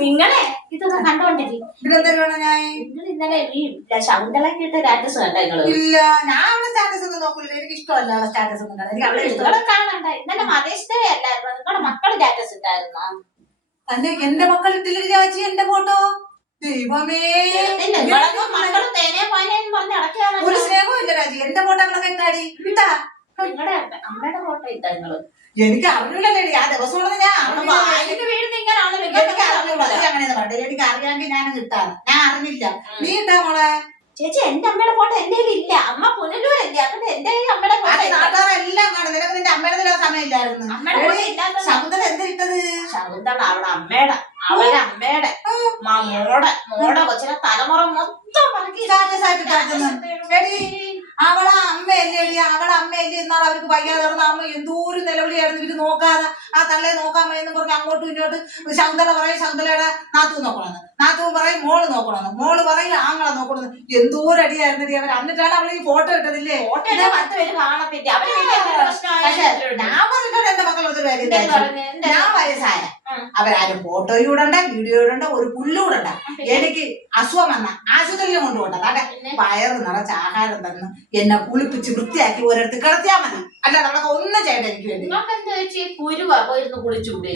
നിങ്ങളെ ഇതൊക്കെ കണ്ടോണ്ടിരിക്കും. നിങ്ങൾ ഇന്നലെ ഈ ശകുന്തളക്കിട്ട് സ്റ്റാറ്റസ് കണ്ട നിങ്ങള്? ഇല്ല, ഞാൻ അവളെ സ്റ്റാറ്റസ് ഒന്നും നോക്കൂല. എനിക്ക് ഇഷ്ടമല്ല അവളെ സ്റ്റാറ്റസ് ഒന്നും കാണാൻ. എനിക്ക് അവളെ നിങ്ങളെ കാണണ്ട. ഇന്നലെ മതേഴ്സ് ഡേ അല്ലായിരുന്നു? നിങ്ങളുടെ മക്കള് സ്റ്റാറ്റസ് ഇട്ടായിരുന്നോ? അല്ലെ, എന്റെ മക്കൾ ഇട്ടില്ല രാജി എന്റെ ഫോട്ടോ. ദൈവമേ, ഒരു സ്നേഹവും ഇല്ല രാജി. എന്റെ ഫോട്ടോകളൊക്കെ ഇട്ടാടി ഇട്ടാ. നിങ്ങളുടെ അമ്മയുടെ ഫോട്ടോ ഇട്ടാ നിങ്ങള്? എനിക്ക് അറിഞ്ഞൂലല്ലേടി ആ ദിവസം ഞാൻ അങ്ങനെയൊന്നും പറഞ്ഞു. എനിക്ക് അറിയാമെങ്കിൽ ഞാൻ ഇട്ടാണ്. ഞാൻ അറിഞ്ഞില്ല. നീ ഇട്ടാ മോളെ? ചേച്ചി, എന്റെ അമ്മയുടെ ഫോട്ടോ എന്റെ ഇല്ല. അമ്മ പുനലൂരല്ലേ, അതുകൊണ്ട് എന്റെ അമ്മയുടെ ഫോട്ടോ നാട്ടുകാരെല്ലാം കാണും. നിനക്ക് നിന്റെ അമ്മയുടെ സമയമില്ലായിരുന്നു. ശകുന്തള എന്താ ഇട്ടത്? ശകുന്തള അവളെ അമ്മയുടെ മോടെ കൊച്ചിനെ തലമുറ മൊത്തം അവളെ അമ്മയല്ലേ എന്നാണ് അവർക്ക് വയ്യാതെ നടന്ന അമ്മ എന്തോരം നിലവിളിയായിരുന്നു. ഇവര് നോക്കാതെ ആ തള്ളയെ നോക്കാൻ എന്ന് പറഞ്ഞ് അങ്ങോട്ടും ഇങ്ങോട്ട് ശകുന്തള പറയും ശകുന്തളയുടെ നാത്തു നോക്കണമെന്ന്, നാത്തു പറയും മോള് നോക്കണമെന്ന്, മോള് പറയും ആങ്ങളെ നോക്കണമെന്ന്. എന്തോരം അടിയായിരുന്നടി അവർ. എന്നിട്ടാണ് അവള് ഈ ഫോട്ടോ ഇട്ടതില്ലേ? പക്ഷെ ഞാൻ പറഞ്ഞിട്ടുണ്ട് എന്റെ മക്കൾ ഒരു കാര്യം, ഞാൻ വയസ്സായ അവരാരും ഫോട്ടോയും ഇടണ്ട, വീഡിയോ ഇടണ്ട, ഒരു പുല്ലും ഇടണ്ട. എനിക്ക് അസുഖം വന്ന ആശുപത്രിയിൽ കൊണ്ടുപോകണ്ട. അതെ, വയറ് നിറച്ച് ആഹാരം തന്ന് എന്നെ കുളിപ്പിച്ച് വൃത്തിയാക്കി ഒരിടത്ത് കിടത്തിയാൽ മതി. അല്ല നമ്മളൊക്കെ ഒന്നും ചെയ്യണ്ട എനിക്ക് വേണ്ടി. കുരുവാ പോയിരുന്നു കുളിച്ചുകൂടി.